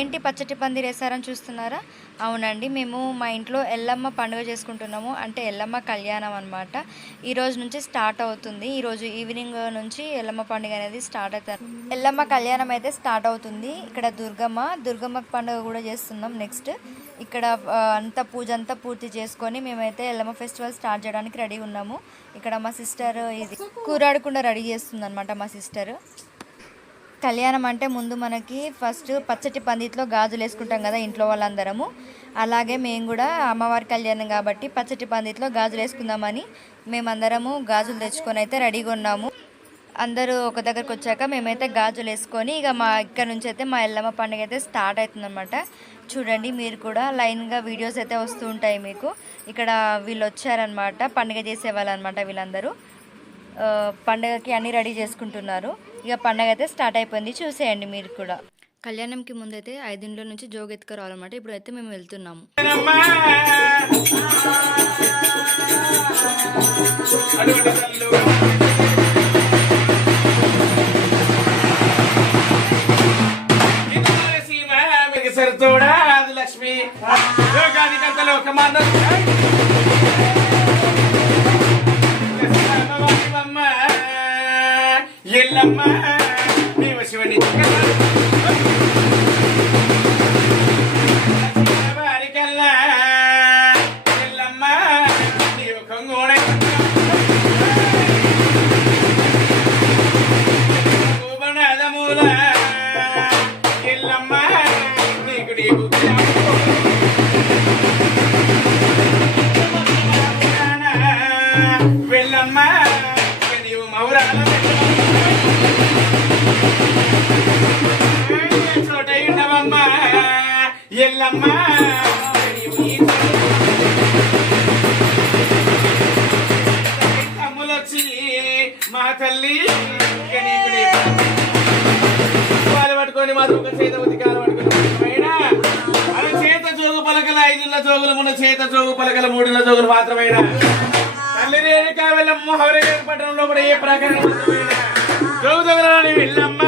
ఏంటి పచ్చటి పందిరి వేసారని చూస్తున్నారా? అవునండి, మేము మా ఇంట్లో ఎల్లమ్మ పండుగ చేసుకుంటున్నాము. అంటే ఎల్లమ్మ కళ్యాణం అనమాట. ఈరోజు నుంచి స్టార్ట్ అవుతుంది. ఈరోజు ఈవినింగ్ నుంచి ఎల్లమ్మ పండుగ అనేది స్టార్ట్ అవుతుంది. ఎల్లమ్మ కళ్యాణం అయితే స్టార్ట్ అవుతుంది. ఇక్కడ దుర్గమ్మ పండుగ కూడా చేస్తున్నాం. నెక్స్ట్ ఇక్కడ అంతా పూజ అంతా పూర్తి చేసుకొని మేమైతే ఎల్లమ్మ ఫెస్టివల్ స్టార్ట్ చేయడానికి రెడీ ఉన్నాము. ఇక్కడ మా సిస్టర్ ఇది కూరాడకుండా రెడీ చేస్తుంది అనమాట. మా సిస్టర్ కళ్యాణం అంటే ముందు మనకి ఫస్ట్ పచ్చటి పందిట్లో గాజులు వేసుకుంటాం కదా ఇంట్లో వాళ్ళందరము. అలాగే మేము కూడా అమ్మవారి కళ్యాణం కాబట్టి పచ్చటి పందిట్లో గాజులు వేసుకుందామని మేమందరము గాజులు తెచ్చుకొని అయితే రెడీగా ఉన్నాము. అందరూ ఒక దగ్గరకు వచ్చాక మేమైతే గాజులు వేసుకొని ఇక ఇక్కడ నుంచి అయితే మా ఎల్లమ్మ పండుగ అయితే స్టార్ట్ అవుతుందన్నమాట. చూడండి, మీరు కూడా లైన్గా వీడియోస్ అయితే వస్తూ ఉంటాయి మీకు. ఇక్కడ వీళ్ళు వచ్చారనమాట, పండుగ చేసేవాళ్ళు అనమాట. వీళ్ళందరూ పండుగకి అన్నీ రెడీ చేసుకుంటున్నారు. ఇక పండగ అయితే స్టార్ట్ అయిపోయింది, చూసేయండి మీరు కూడా. కళ్యాణంకి ముందైతే 5 ఇండ్ల నుంచి జోగెత్తుకు రావాలన్నమాట. ఇప్పుడు అయితే మేము వెళ్తున్నాము. లక్ష్మి ఎల్లమ్మ నీవు శివుని వారికల్లా ఎల్లమ్మ నీవు కొంగోడ మూల ఎల్లమ్మ నీకు నీకు వెళ్ళమ్మ నీవు మౌరాల చోటమ్మా ఎల్లమ్మ తమ్ములొచ్చి మా తల్లి పాలు పట్టుకొని మా దూక చేత ఉతికాలు పట్టుకుని అది చేత జోగు పలకల 5 జోగులు 3 చేత జోగు పలకల 3 జోగులు మాత్రమైనా తల్లి రేణుక వెళ్ళమ్మ హౌరగేరు పట్టణంలో కూడా ఏ ప్రకారం జోగు జోగులని వెళ్ళమ్మ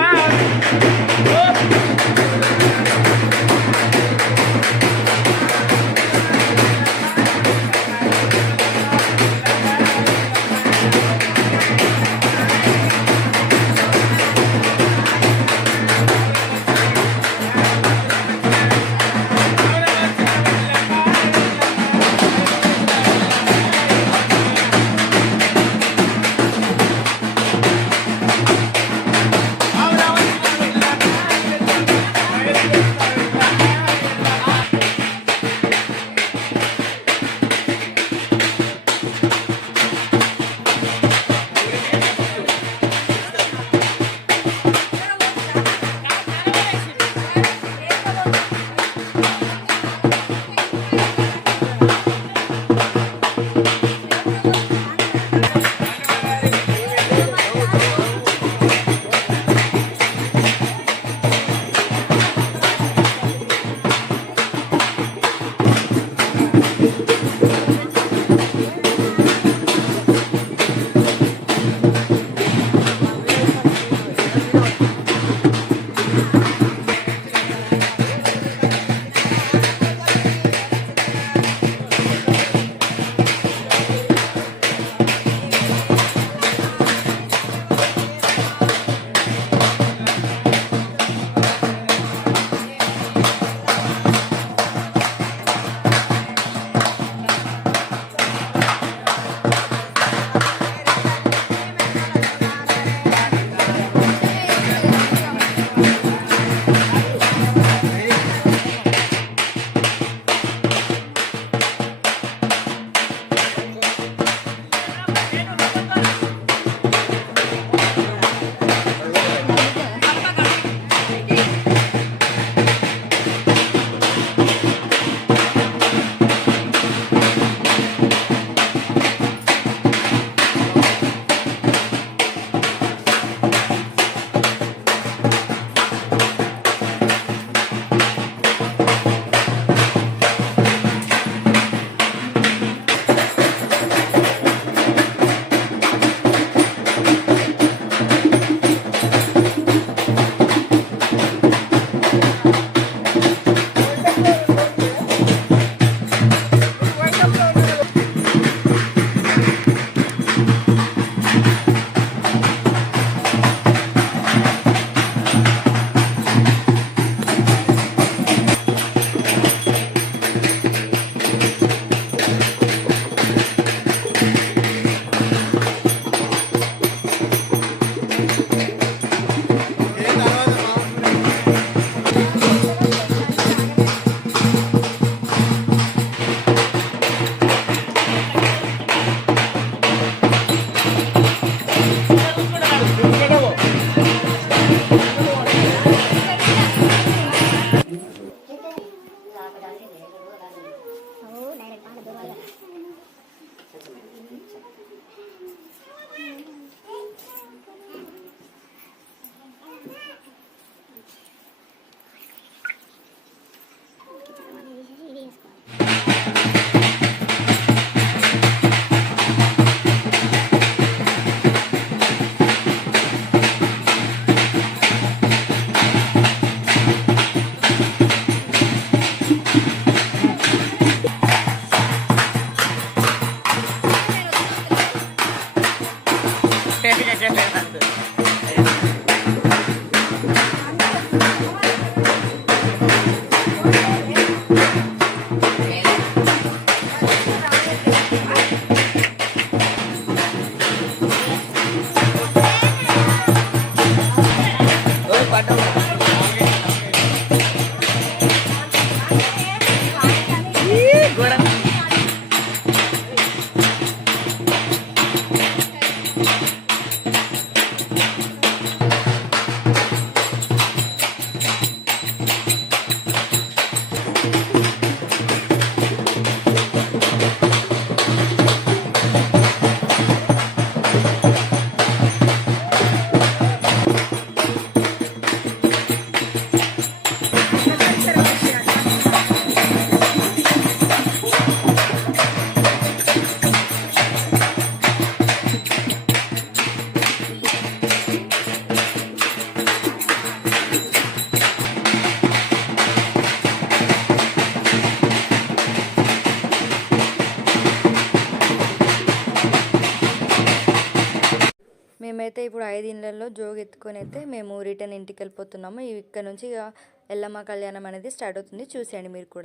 మేమైతే ఇప్పుడు 5 ఇళ్ళల్లో జోగు ఎత్తుకొని అయితే మేము రిటర్న్ ఇంటికి వెళ్ళిపోతున్నాము. ఇక్కడ నుంచి ఇక ఎల్లమ్మ కళ్యాణం అనేది స్టార్ట్ అవుతుంది. చూసేయండి మీరు కూడా.